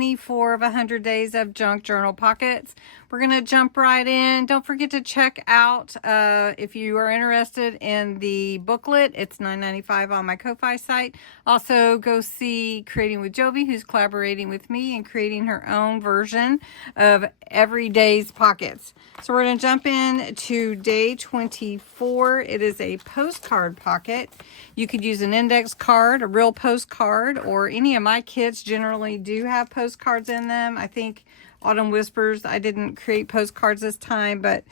24 of 100 Days of Junk Journal Pockets. We're going to jump right in. Don't forget to check out, if you are interested in the booklet, it's $9.95 on my Ko-Fi site. Also, go see Creating with Jovi, who's collaborating with me and creating her own version of Everyday's Pockets. So we're going to jump in to day 24. It is a postcard pocket. You could use an index card, a real postcard, or any of my kits generally do have postcards in them. I think Autumn Whispers, I didn't create postcards this time, but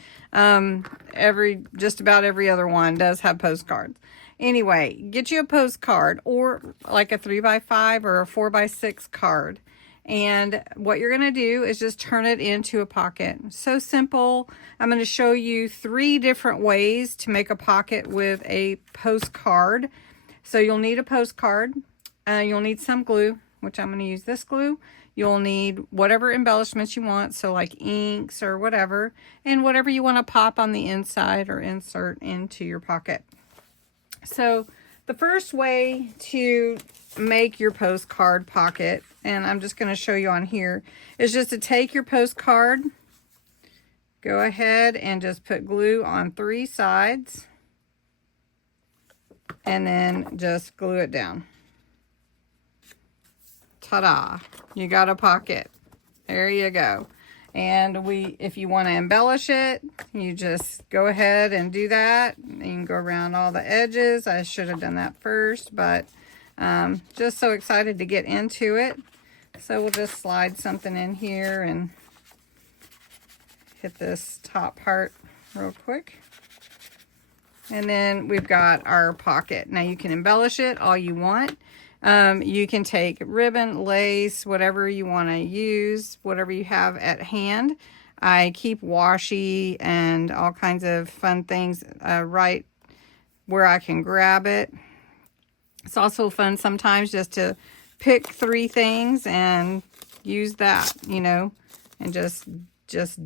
just about every other one does have postcards. Anyway, get you a postcard or like a 3x5 or a 4x6 card. And what you're going to do is just turn it into a pocket. So simple. I'm going to show you 3 different ways to make a pocket with a postcard. So you'll need a postcard. You'll need some glue, which I'm going to use this glue. You'll need whatever embellishments you want, so like inks or whatever, and whatever you want to pop on the inside or insert into your pocket. So the first way to make your postcard pocket, and I'm just going to show you on here, is just to take your postcard, go ahead and just put glue on 3 sides, and then just glue it down. Ta-da! You got a pocket. There you go. And if you want to embellish it, you just go ahead and do that. You can go around all the edges. I should have done that first, but just so excited to get into it. So we'll just slide something in here and hit this top part real quick. And then we've got our pocket. Now you can embellish it all you want. You can take ribbon, lace, whatever you want to use, whatever you have at hand. I keep washi and all kinds of fun things right where I can grab it. It's also fun sometimes just to pick 3 things and use that, you know, and just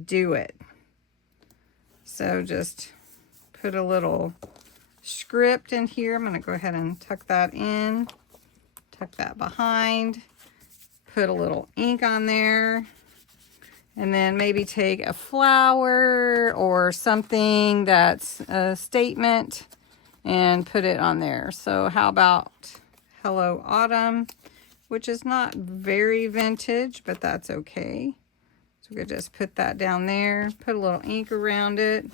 do it. So just put a little script in here. I'm going to go ahead and tuck that in. Tuck that behind, put a little ink on there, and then maybe take a flower or something that's a statement and put it on there. So how about Hello Autumn, which is not very vintage, but that's okay. So we could just put that down there, put a little ink around it,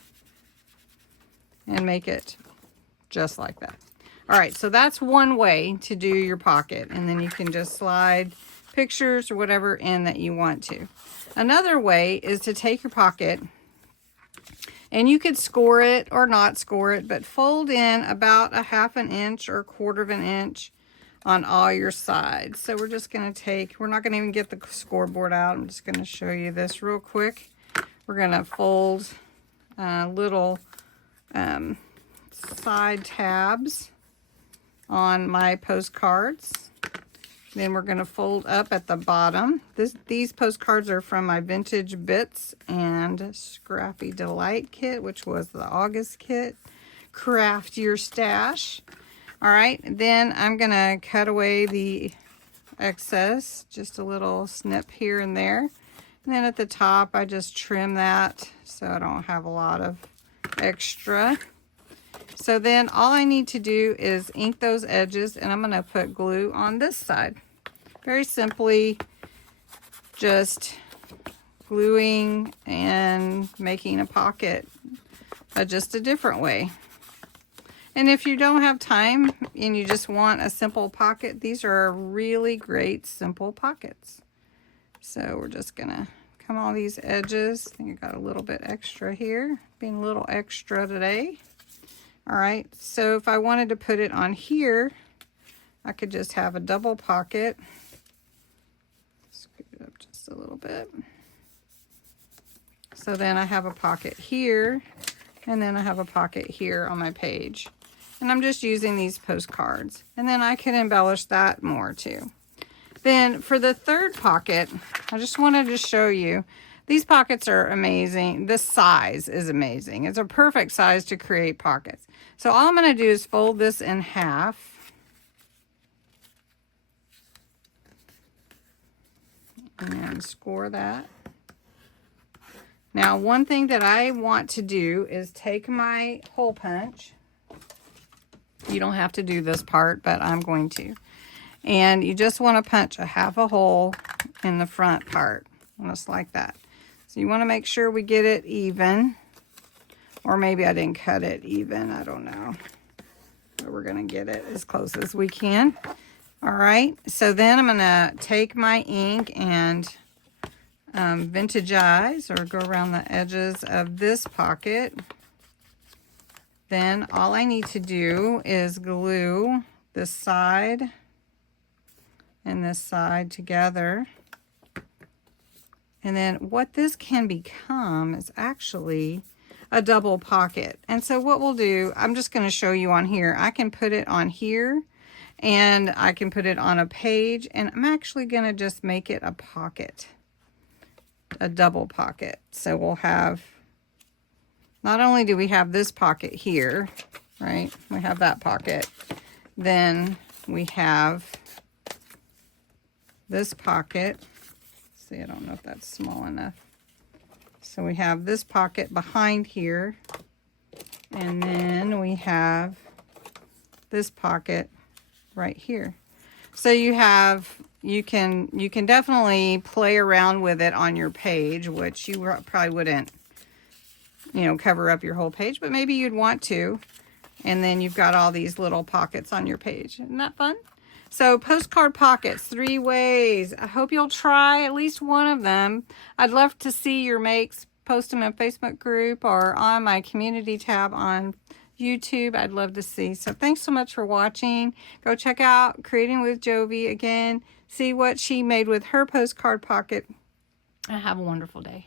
and make it just like that. All right, so that's one way to do your pocket, and then you can just slide pictures or whatever in that you want to. Another way is to take your pocket, and you could score it or not score it, but fold in about a 1/2 inch or 1/4 inch on all your sides. So we're just going to we're not going to even get the scoreboard out. I'm just going to show you this real quick. We're going to fold little side tabs on my postcards. Then we're going to fold up at the bottom. These postcards are from my Vintage Bits and Scrappy Delight kit, which was the August kit. Craft your stash. All right, then I'm going to cut away the excess, just a little snip here and there. And then at the top, I just trim that so I don't have a lot of extra. So then all I need to do is ink those edges, and I'm going to put glue on this side. Very simply, just gluing and making a pocket, just a different way. And if you don't have time and you just want a simple pocket, these are really great simple pockets. So we're just going to come all these edges. I think I got a little bit extra here, being a little extra today. All right, so if I wanted to put it on here, I could just have a double pocket. Scoot it up just a little bit. So then I have a pocket here, and then I have a pocket here on my page. And I'm just using these postcards. And then I can embellish that more too. Then for the third pocket, I just wanted to show you, these pockets are amazing. This size is amazing. It's a perfect size to create pockets. So all I'm going to do is fold this in half. and score that. Now, one thing that I want to do is take my hole punch. You don't have to do this part, but I'm going to. And you just want to punch a half a hole in the front part, just like that. So you want to make sure we get it even. Or maybe I didn't cut it even, I don't know. But we're going to get it as close as we can. All right, so then I'm going to take my ink and vintage-ize, or go around the edges of this pocket. Then all I need to do is glue this side and this side together. And then what this can become is actually a double pocket. And so what we'll do, I'm just going to show you on here. I can put it on here, and I can put it on a page, and I'm actually going to just make it a pocket, a double pocket. So we'll have, not only do we have this pocket here, right? We have that pocket. Then we have this pocket. See, I don't know if that's small enough. So we have this pocket behind here, and then we have this pocket right here. So you can definitely play around with it on your page, which you probably wouldn't, you know, cover up your whole page, but maybe you'd want to. And then you've got all these little pockets on your page. Isn't that fun? So postcard pockets, 3 ways. I hope you'll try at least one of them. I'd love to see your makes. Post them in Facebook group or on my community tab on YouTube. I'd love to see. So thanks so much for watching. Go check out Creating with Jovi again. See what she made with her postcard pocket. And have a wonderful day.